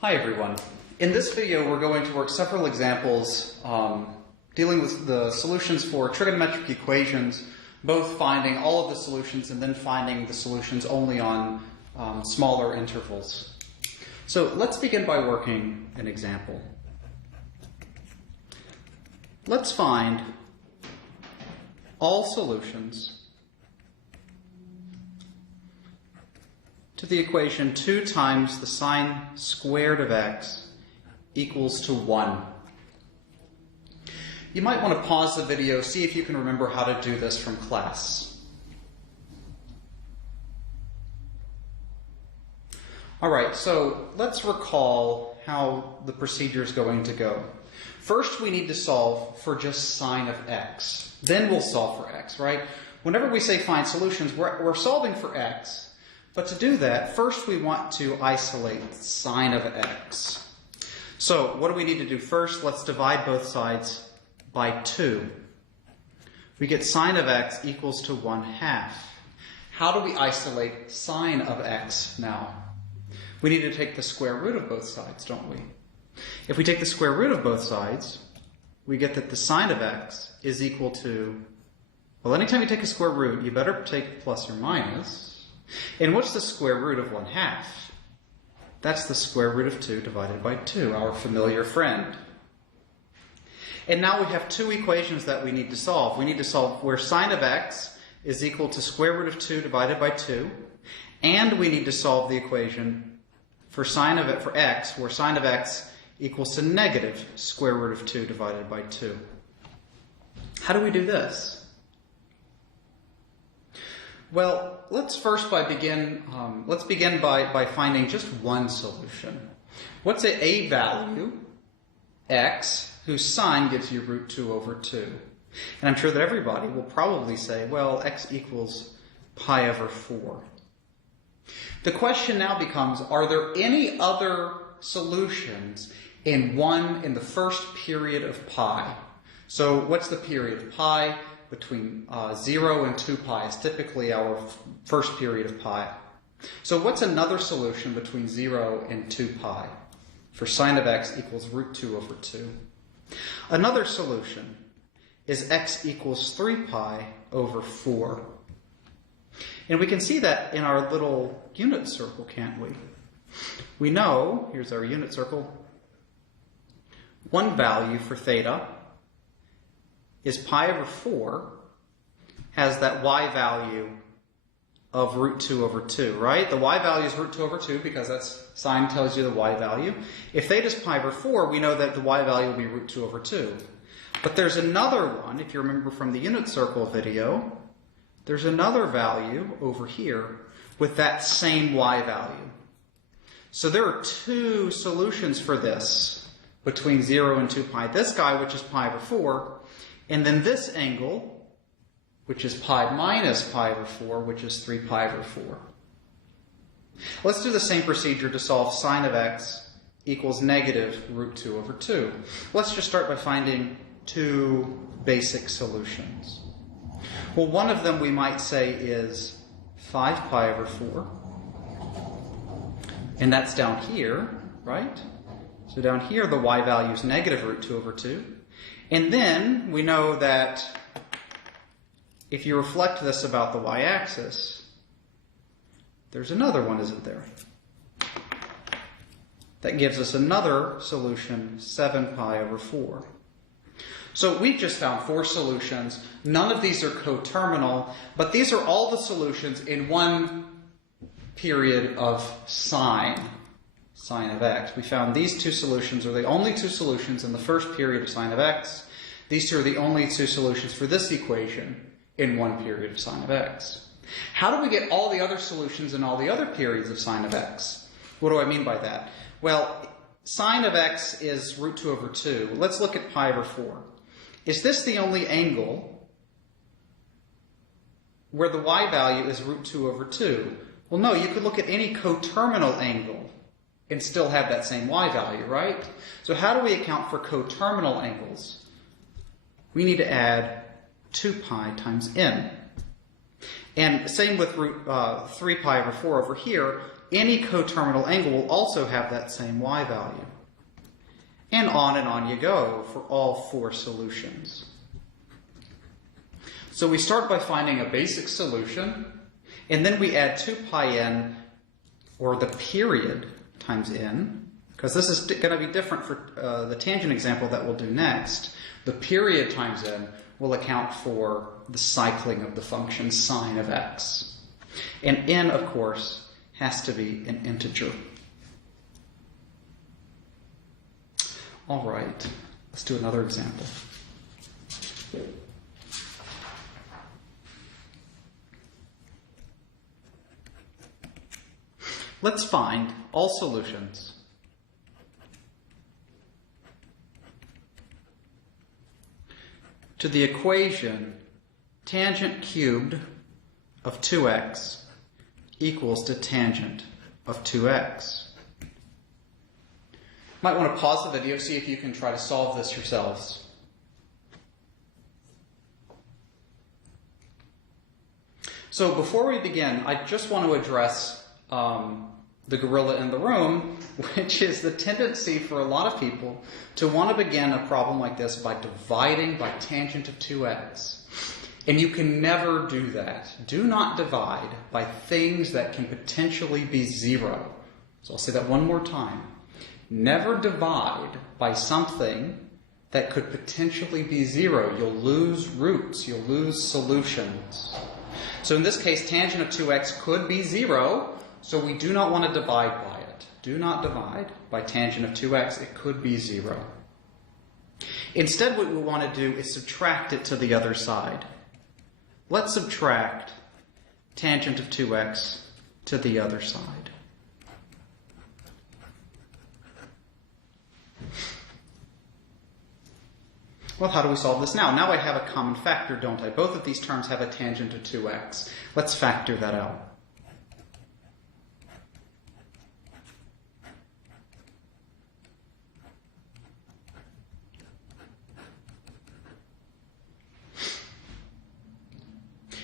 Hi everyone. In this video we're going to work several examples dealing with the solutions for trigonometric equations, both finding all of the solutions and then finding the solutions only on smaller intervals. So let's begin by working an example. Let's find all solutions to the equation 2 times the sine squared of x equals to 1. You might want to pause the video, see if you can remember how to do this from class. Alright, so let's recall how the procedure is going to go. First we need to solve for just sine of x. Then we'll solve for x, right? Whenever we say find solutions, we're solving for x. But to do that, first we want to isolate sine of x. So what do we need to do first? Let's divide both sides by 2. We get sine of x equals to 1/2. How do we isolate sine of x now? We need to take the square root of both sides, don't we? If we take the square root of both sides, we get that the sine of x is equal to, well, anytime you take a square root, you better take plus or minus. And what's the square root of 1/2? That's the square root of 2 divided by 2, our familiar friend. And now we have two equations that we need to solve. We need to solve where sine of x is equal to square root of 2 divided by 2, and we need to solve the equation for x, where sine of x equals to negative square root of 2 divided by 2. How do we do this? Well, let's begin by finding just one solution. What's a value, x, whose sign gives you root 2 over 2? And I'm sure that everybody will probably say, well, x equals pi over 4. The question now becomes, are there any other solutions in the first period of pi? So what's the period of pi? Between 0 and 2 pi is typically our first period of pi. So what's another solution between 0 and 2 pi for sine of x equals root 2 over 2? Another solution is x equals 3 pi over 4. And we can see that in our little unit circle, can't we? We know, here's our unit circle, one value for theta is pi over 4 has that y value of root 2 over 2, right? The y value is root 2 over 2 because that's sine tells you the y value. If theta is pi over 4, we know that the y value will be root 2 over 2. But there's another one, if you remember from the unit circle video, there's another value over here with that same y value. So there are two solutions for this between 0 and 2 pi. This guy, which is pi over 4, and then this angle, which is pi minus pi over 4, which is 3 pi over 4. Let's do the same procedure to solve sine of x equals negative root 2 over 2. Let's just start by finding two basic solutions. Well, one of them we might say is 5 pi over 4. And that's down here, right? So down here the y value is negative root 2 over 2. And then we know that if you reflect this about the y-axis, there's another one, isn't there? That gives us another solution, 7 pi over 4. So we've just found 4 solutions. None of these are coterminal, but these are all the solutions in one period of sine of x. We found these two solutions are the only two solutions in the first period of sine of x. These two are the only two solutions for this equation in one period of sine of x. How do we get all the other solutions in all the other periods of sine of x? What do I mean by that? Well, sine of x is root 2 over 2. Let's look at pi over 4. Is this the only angle where the y value is root 2 over 2? Well, no, you could look at any coterminal angle and still have that same y value, right? So how do we account for coterminal angles? We need to add 2 pi times n. And same with root 3 pi over 4 over here. any coterminal angle will also have that same y value. And on you go for all 4 solutions. So we start by finding a basic solution, and then we add 2 pi n, or the period, times n, because this is going to be different for the tangent example that we'll do next. The period times n will account for the cycling of the function sine of x. And n, of course, has to be an integer. All right, let's do another example. Let's find all solutions to the equation tangent cubed of 2x equals to tangent of 2x. Might want to pause the video, see if you can try to solve this yourselves. So before we begin, I just want to address the gorilla in the room, which is the tendency for a lot of people to want to begin a problem like this by dividing by tangent of 2x. And you can never do that. Do not divide by things that can potentially be 0. So I'll say that one more time. Never divide by something that could potentially be 0. You'll lose roots. You'll lose solutions. So in this case, tangent of 2x could be 0, so we do not want to divide by it. Do not divide by tangent of 2x. It could be 0. Instead, what we want to do is subtract it to the other side. Let's subtract tangent of 2x to the other side. Well, how do we solve this now? Now I have a common factor, don't I? Both of these terms have a tangent of 2x. Let's factor that out.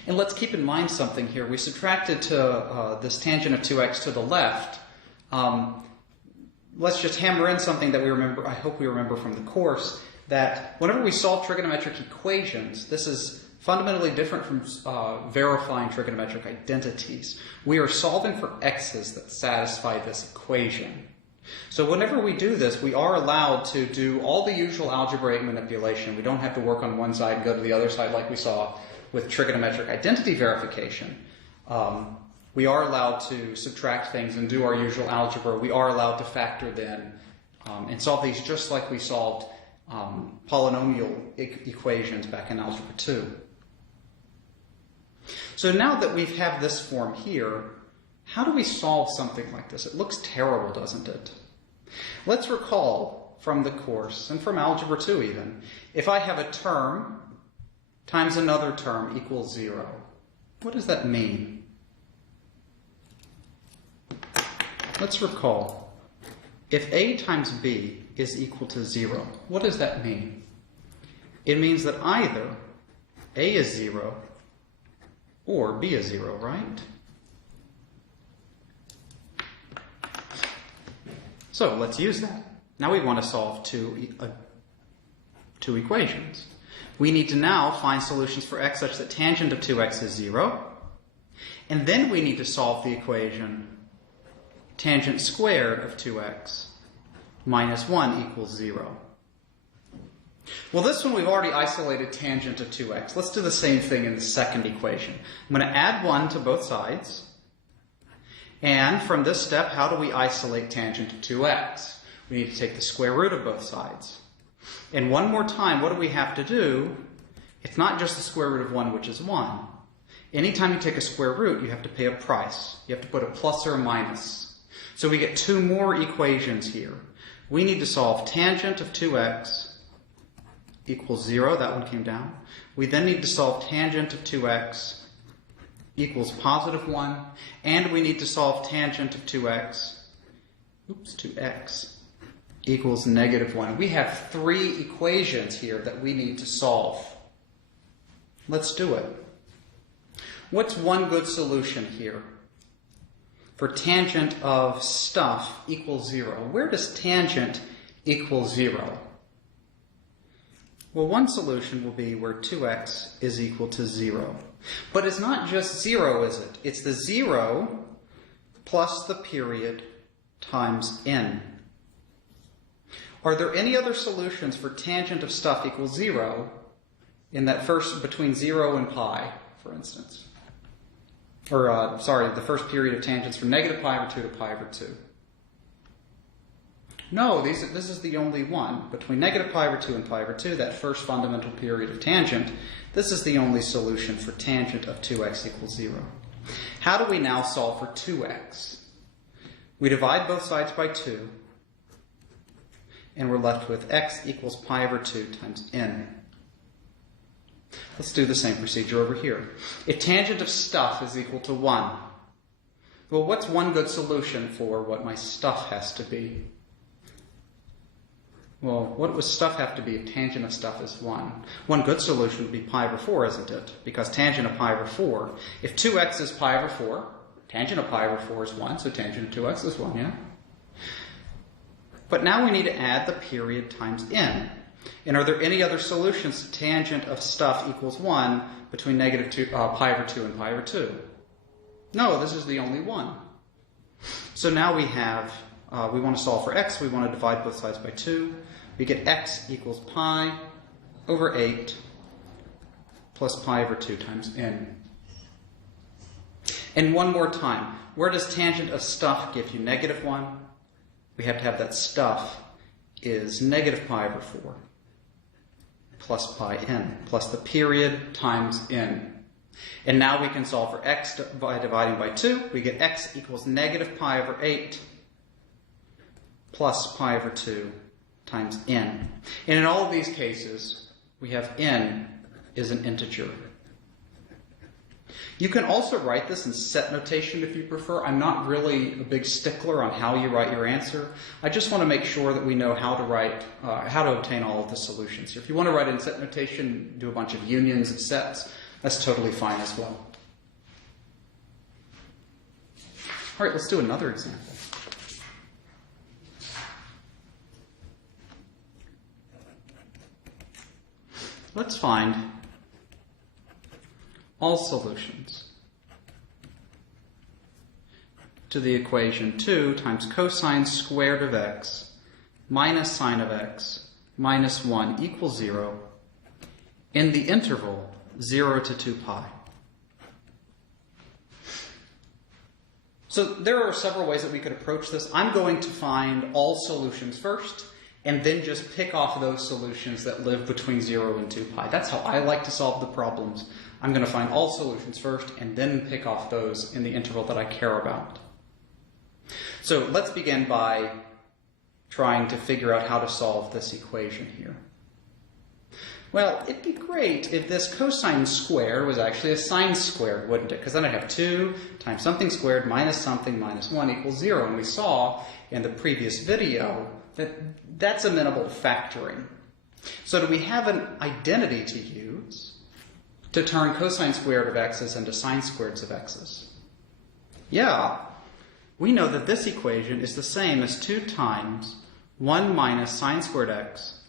And let's keep in mind something here. We subtracted to this tangent of 2x to the left. Let's just hammer in something that we remember, I hope we remember from the course, that whenever we solve trigonometric equations, this is fundamentally different from verifying trigonometric identities. We are solving for x's that satisfy this equation. So whenever we do this, we are allowed to do all the usual algebraic manipulation. We don't have to work on one side and go to the other side like we saw with trigonometric identity verification. We are allowed to subtract things and do our usual algebra. We are allowed to factor then and solve these just like we solved polynomial equations back in Algebra 2. So now that we have this form here, how do we solve something like this? It looks terrible, doesn't it? Let's recall from the course, and from Algebra 2 even, if I have a term times another term equals 0. What does that mean? Let's recall. If a times b is equal to 0, what does that mean? It means that either a is 0 or b is 0, right? So let's use that. Now we want to solve two equations. We need to now find solutions for x such that tangent of 2x is 0. And then we need to solve the equation tangent squared of 2x minus 1 equals 0. Well, this one we've already isolated tangent of 2x. Let's do the same thing in the second equation. I'm going to add 1 to both sides. And from this step, how do we isolate tangent of 2x? We need to take the square root of both sides. And one more time, what do we have to do? It's not just the square root of 1, which is 1. Anytime you take a square root, you have to pay a price. You have to put a plus or a minus. So we get two more equations here. We need to solve tangent of 2x equals 0. That one came down. We then need to solve tangent of 2x equals positive 1. And we need to solve tangent of 2x equals negative 1. We have three equations here that we need to solve. Let's do it. What's one good solution here? for tangent of stuff equals 0. Where does tangent equal 0? Well, one solution will be where 2x is equal to 0. But it's not just 0, is it? It's the 0 plus the period times n. Are there any other solutions for tangent of stuff equals 0 in that first, between 0 and pi, for instance? Or, sorry, the first period of tangents from negative pi over 2 to pi over 2. No, this is the only one. Between negative pi over 2 and pi over 2, that first fundamental period of tangent, this is the only solution for tangent of 2x equals 0. How do we now solve for 2x? We divide both sides by 2, and we're left with x equals pi over 2 times n. Let's do the same procedure over here. If tangent of stuff is equal to 1, well, what's one good solution for what my stuff has to be? Well, what does stuff have to be if tangent of stuff is 1? One good solution would be pi over 4, isn't it? Because tangent of pi over 4, if 2x is pi over 4, tangent of pi over 4 is 1, so tangent of 2x is 1, yeah? But now we need to add the period times n. And are there any other solutions to tangent of stuff equals 1 between negative 2, pi over 2 and pi over 2? No, this is the only one. So now we have, we want to solve for x, we want to divide both sides by 2. We get x equals pi over 8 plus pi over 2 times n. And one more time, where does tangent of stuff give you negative 1? We have to have that stuff is negative pi over 4 plus pi n plus the period times n. And now we can solve for x by dividing by 2. We get x equals negative pi over 8 plus pi over 2 times n. And in all of these cases, we have n is an integer. You can also write this in set notation if you prefer. I'm not really a big stickler on how you write your answer. I just want to make sure that we know how to write, how to obtain all of the solutions here. If you want to write in set notation, do a bunch of unions and sets, that's totally fine as well. All right, let's do another example. Let's find all solutions to the equation 2 times cosine squared of x minus sine of x minus 1 equals 0 in the interval 0 to 2 pi. So there are several ways that we could approach this. I'm going to find all solutions first, and then just pick off those solutions that live between 0 and 2 pi. That's how I like to solve the problems. I'm going to find all solutions first, and then pick off those in the interval that I care about. So let's begin by trying to figure out how to solve this equation here. Well, it'd be great if this cosine squared was actually a sine squared, wouldn't it? Because then I'd have 2 times something squared minus something minus 1 equals 0. And we saw in the previous video that that's amenable to factoring. So do we have an identity to use to turn cosine squared of x's into sine squareds of x's? Yeah. We know that this equation is the same as 2 times 1 minus sine squared x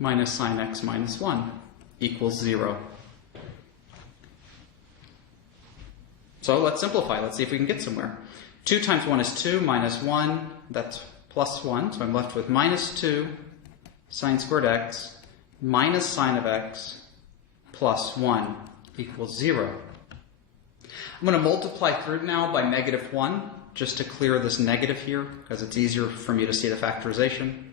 minus sine x minus 1 equals 0. So let's simplify. Let's see if we can get somewhere. 2 times 1 is 2 minus 1, that's plus 1. So I'm left with minus 2 sine squared x minus sine of x plus 1 equals 0. I'm going to multiply through now by negative 1 just to clear this negative here because it's easier for me to see the factorization.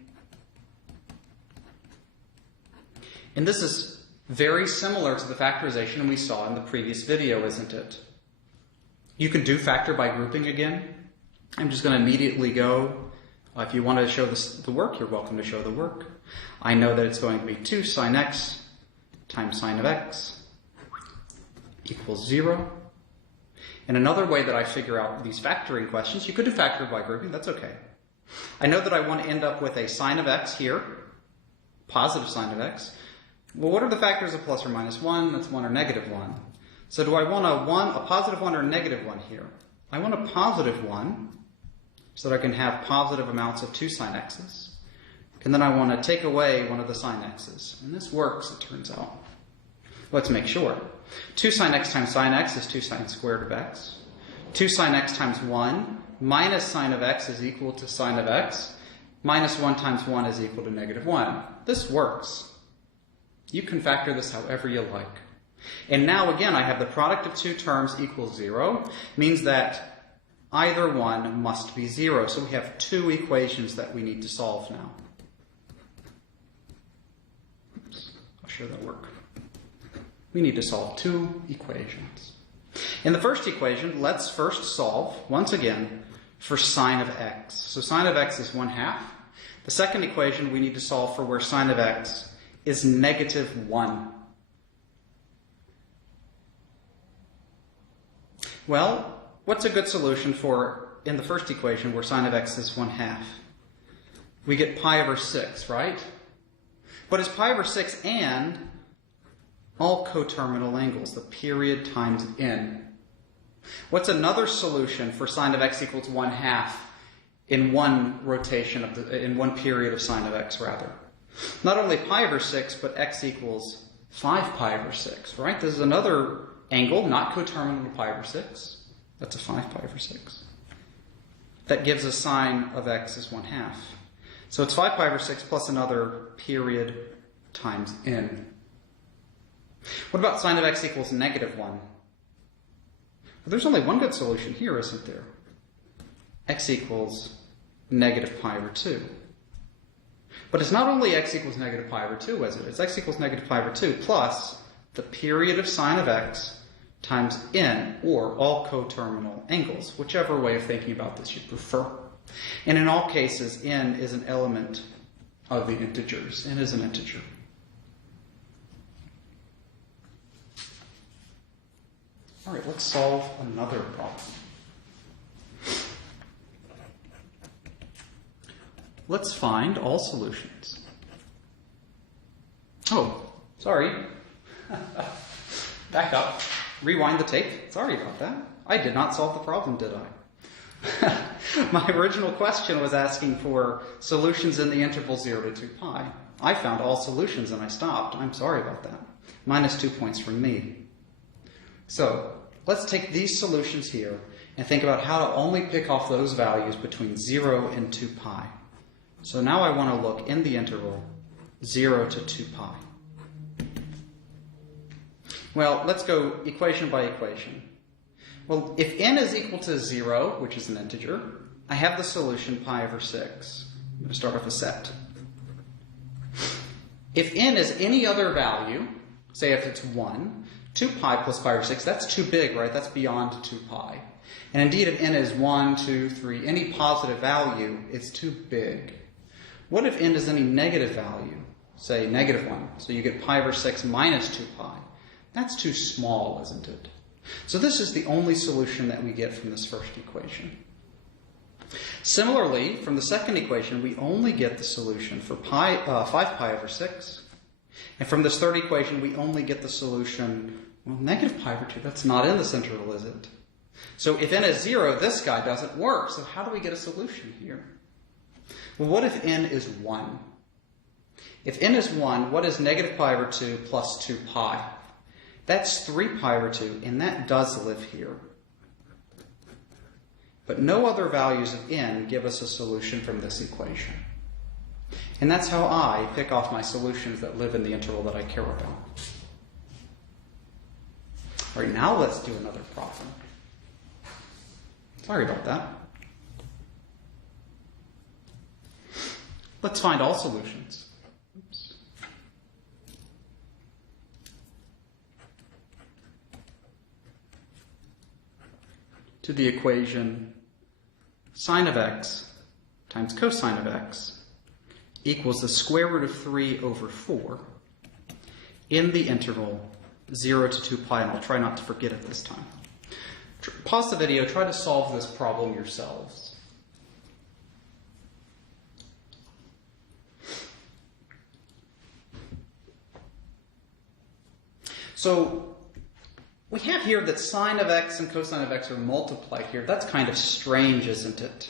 And this is very similar to the factorization we saw in the previous video, isn't it? You can do factor by grouping again. I'm just going to immediately go. If you want to show the work, you're welcome to show the work. I know that it's going to be 2 sine x times sine of x equals 0. And another way that I figure out these factoring questions, you could do factor by grouping, that's okay. I know that I want to end up with a sine of x here, positive sine of x. Well, what are the factors of plus or minus 1? That's 1 or negative 1. So do I want a positive 1 or a negative 1 here? I want a positive 1 so that I can have positive amounts of 2 sine x's. And then I want to take away one of the sine x's. And this works, it turns out. Let's make sure. 2 sine x times sine x is 2 sine squared of x. 2 sine x times 1 minus sine of x is equal to sine of x. Minus 1 times 1 is equal to negative 1. This works. You can factor this however you like. And now again, I have the product of 2 terms equals 0. Means that either one must be 0. So we have 2 equations that we need to solve now. Oops, I'll show that work. We need to solve 2 equations. In the first equation, let's first solve, once again, for sine of x. So sine of x is 1/2. The second equation, we need to solve for where sine of x is negative 1. Well, what's a good solution for, in the first equation, where sine of x is 1/2? We get pi over 6, right? But is pi over 6 and all coterminal angles, the period times n? What's another solution for sine of x equals 1/2 in one rotation of in one period of sine of x, rather? Not only pi over 6, but x equals 5 pi over 6, right? This is another angle, not coterminal to pi over 6. That's a 5 pi over 6. That gives us sine of x is 1/2. So it's 5 pi over 6 plus another period times n. What about sine of x equals negative 1? Well, there's only one good solution here, isn't there? X equals negative pi over 2. But it's not only x equals negative pi over 2, is it? It's x equals negative pi over 2 plus the period of sine of x times n, or all coterminal angles, whichever way of thinking about this you prefer. And in all cases, n is an element of the integers. N is an integer. All right, let's solve another problem. Let's find all solutions. Oh, sorry. Back up. Rewind the tape. Sorry about that. I did not solve the problem, did I? My original question was asking for solutions in the interval 0 to 2 pi. I found all solutions and I stopped. I'm sorry about that. Minus 2 points from me. So let's take these solutions here and think about how to only pick off those values between 0 and 2 pi. So now I want to look in the interval 0 to 2 pi. Well, let's go equation by equation. Well, if n is equal to 0, which is an integer, I have the solution pi over 6. I'm going to start off a set. If n is any other value, say if it's 1, 2 pi plus pi over 6, that's too big, right? That's beyond 2 pi. And indeed, if n is 1, 2, 3, any positive value, it's too big. What if n is any negative value? Say negative 1. So you get pi over 6 minus 2 pi. That's too small, isn't it? So this is the only solution that we get from this first equation. Similarly, from the second equation, we only get the solution for 5 pi over 6. And from this third equation, we only get the solution, well, negative pi over 2. That's not in this interval, is it? So if n is 0, this guy doesn't work. So how do we get a solution here? Well, what if n is 1? If n is 1, what is negative pi over 2 plus 2 pi? That's 3 pi over 2, and that does live here. But no other values of n give us a solution from this equation. And that's how I pick off my solutions that live in the interval that I care about. All right, now let's do another problem. Sorry about that. Let's find all solutions. Oops. To the equation sine of x times cosine of x equals the square root of 3 over 4 in the interval 0 to 2 pi, and I'll try not to forget it this time. Pause the video, try to solve this problem yourselves. So We have here that sine of x and cosine of x are multiplied here. That's kind of strange, isn't it?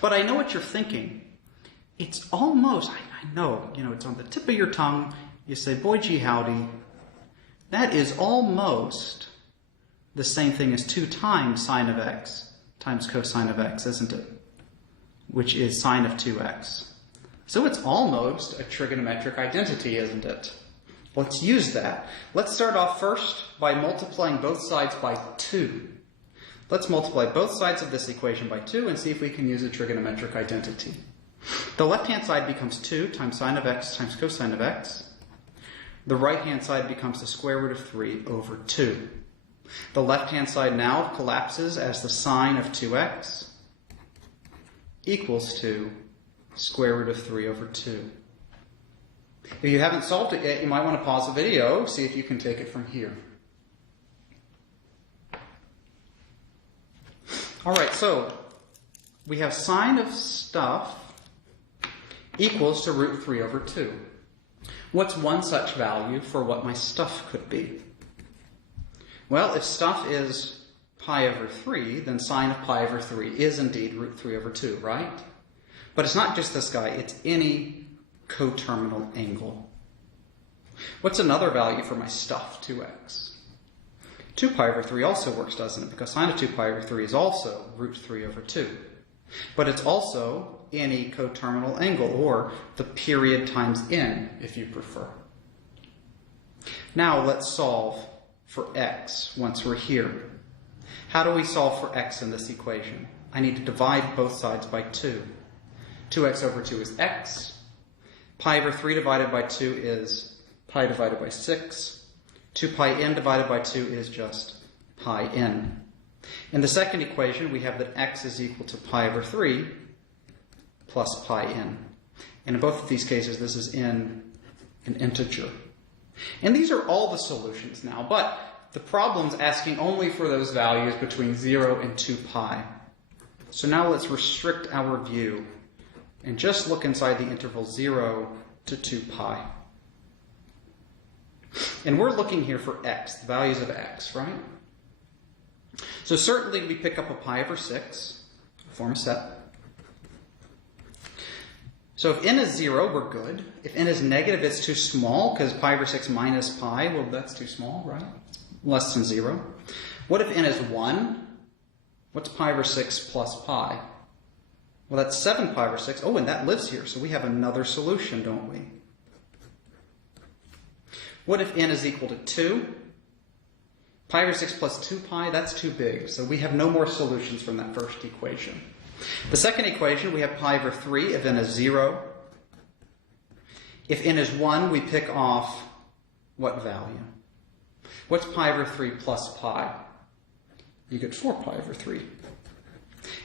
But I know what you're thinking. It's almost, I know, it's on the tip of your tongue. You say, boy, gee, howdy. That is almost the same thing as 2 times sine of x times cosine of x, isn't it? Which is sine of 2x. So it's almost a trigonometric identity, isn't it? Let's use that. Let's start off first by multiplying both sides by 2. Let's multiply both sides of this equation by 2 and see if we can use a trigonometric identity. The left-hand side becomes 2 times sine of x times cosine of x. The right-hand side becomes the square root of 3 over 2. The left-hand side now collapses as the sine of 2x equals to square root of 3 over 2. If you haven't solved it yet, you might want to pause the video, see if you can take it from here. All right, so we have sine of stuff equals to root 3 over 2. What's one such value for what my stuff could be? Well, if stuff is pi over 3, then sine of pi over 3 is indeed root 3 over 2, right? But it's not just this guy, it's any coterminal angle. What's another value for my stuff, 2x? 2 pi over 3 also works, doesn't it? Because sine of 2 pi over 3 is also root 3 over 2. But it's also any coterminal angle, or the period times n, if you prefer. Now let's solve for x once we're here. How do we solve for x in this equation? I need to divide both sides by 2. 2x over 2 is x. Pi over 3 divided by 2 is pi divided by 6. 2 pi n divided by 2 is just pi n. In the second equation, we have that x is equal to pi over 3 plus pi n. And in both of these cases, this is in an integer. And these are all the solutions now, but the problem's asking only for those values between 0 and 2 pi. So now let's restrict our view and just look inside the interval 0 to 2 pi. And we're looking here for x, the values of x, right? So certainly we pick up a pi over 6, form a set. So if n is 0, we're good. If n is negative, it's too small, because pi over 6 minus pi, well, that's too small, right? Less than 0. What if n is 1? What's pi over 6 plus pi? Well, that's 7 pi over 6. Oh, and that lives here, so we have another solution, don't we? What if n is equal to 2? Pi over 6 plus 2 pi, that's too big, so we have no more solutions from that first equation. The second equation, we have pi over 3 if n is 0. If n is 1, we pick off what value? What's pi over 3 plus pi? You get 4 pi over 3.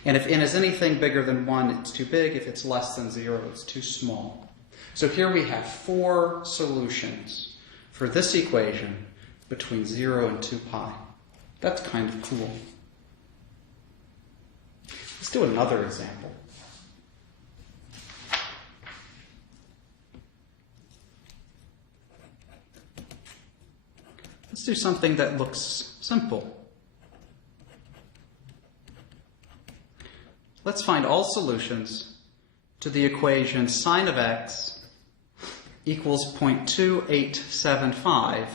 And if n is anything bigger than 1, it's too big. If it's less than 0, it's too small. So here we have 4 solutions for this equation between 0 and 2 pi. That's kind of cool. Let's do another example. Let's do something that looks simple. Let's find all solutions to the equation sine of x equals 0.2875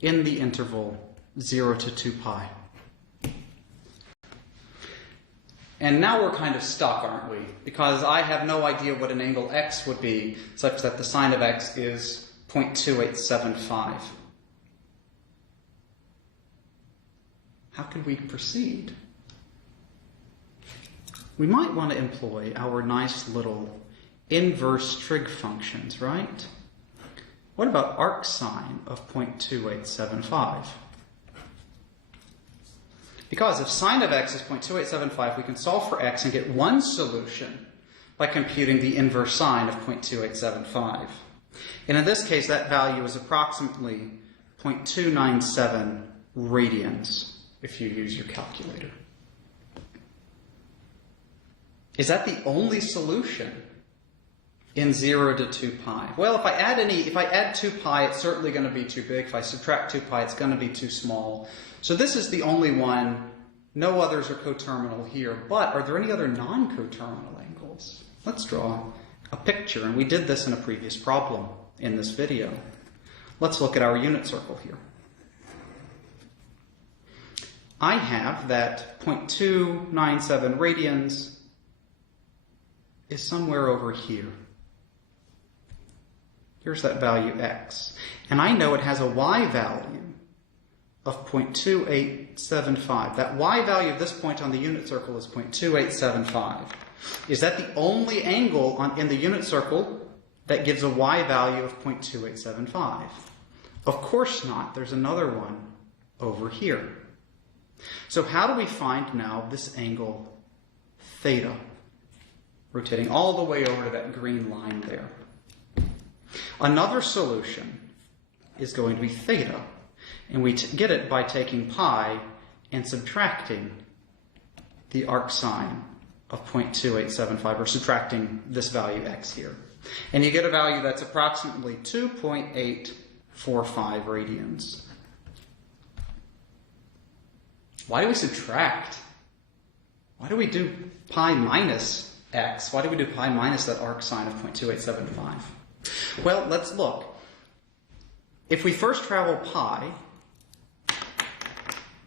in the interval 0 to 2 pi. And now we're kind of stuck, aren't we? Because I have no idea what an angle x would be such that the sine of x is 0.2875. How could we proceed? We might want to employ our nice little inverse trig functions, right? What about arcsine of 0.2875? Because if sine of x is 0.2875, we can solve for x and get one solution by computing the inverse sine of 0.2875. And in this case, that value is approximately 0.297 radians if you use your calculator. Is that the only solution in 0 to 2 pi? Well, if I add 2 pi, it's certainly going to be too big. If I subtract 2 pi, it's going to be too small. So this is the only one. No others are coterminal here. But are there any other non-coterminal angles? Let's draw a picture. And we did this in a previous problem in this video. Let's look at our unit circle here. I have that 0.297 radians is somewhere over here. Here's that value x. And I know it has a y value of 0.2875. That y value of this point on the unit circle is 0.2875. Is that the only angle in the unit circle that gives a y value of 0.2875? Of course not. There's another one over here. So how do we find now this angle theta? Rotating all the way over to that green line there. Another solution is going to be theta. And we get it by taking pi and subtracting the arc sine of 0.2875, or subtracting this value x here. And you get a value that's approximately 2.845 radians. Why do we subtract? Why do we do pi minus x? Why do we do pi minus that arc sine of 0.2875? Well, let's look. If we first travel pi,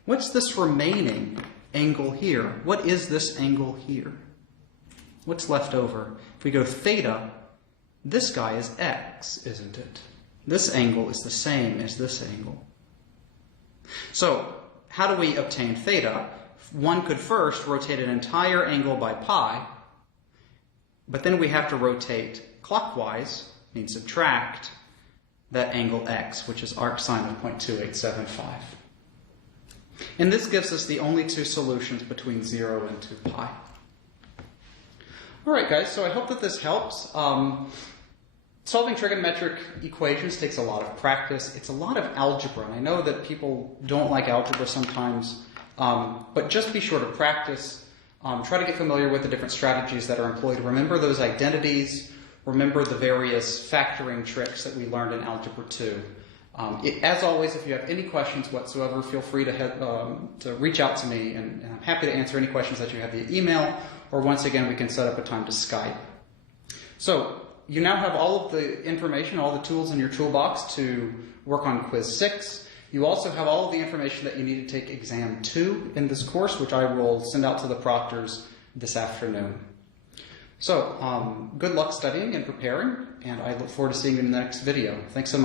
what's this remaining angle here? What is this angle here? What's left over? If we go theta, this guy is x, isn't it? This angle is the same as this angle. So, how do we obtain theta? One could first rotate an entire angle by pi, but then we have to rotate clockwise, means subtract that angle x, which is arc sine of 0.2875. And this gives us the only two solutions between 0 and 2 pi. All right, guys, so I hope that this helps. Solving trigonometric equations takes a lot of practice. It's a lot of algebra, and I know that people don't like algebra sometimes, but just be sure to practice. Try to get familiar with the different strategies that are employed. Remember those identities. Remember the various factoring tricks that we learned in Algebra 2. As always, if you have any questions whatsoever, feel free to reach out to me, and I'm happy to answer any questions that you have via email, or once again, we can set up a time to Skype. So, you now have all of the information, all the tools in your toolbox to work on Quiz 6. You also have all of the information that you need to take Exam 2 in this course, which I will send out to the proctors this afternoon. So, good luck studying and preparing, and I look forward to seeing you in the next video. Thanks so much.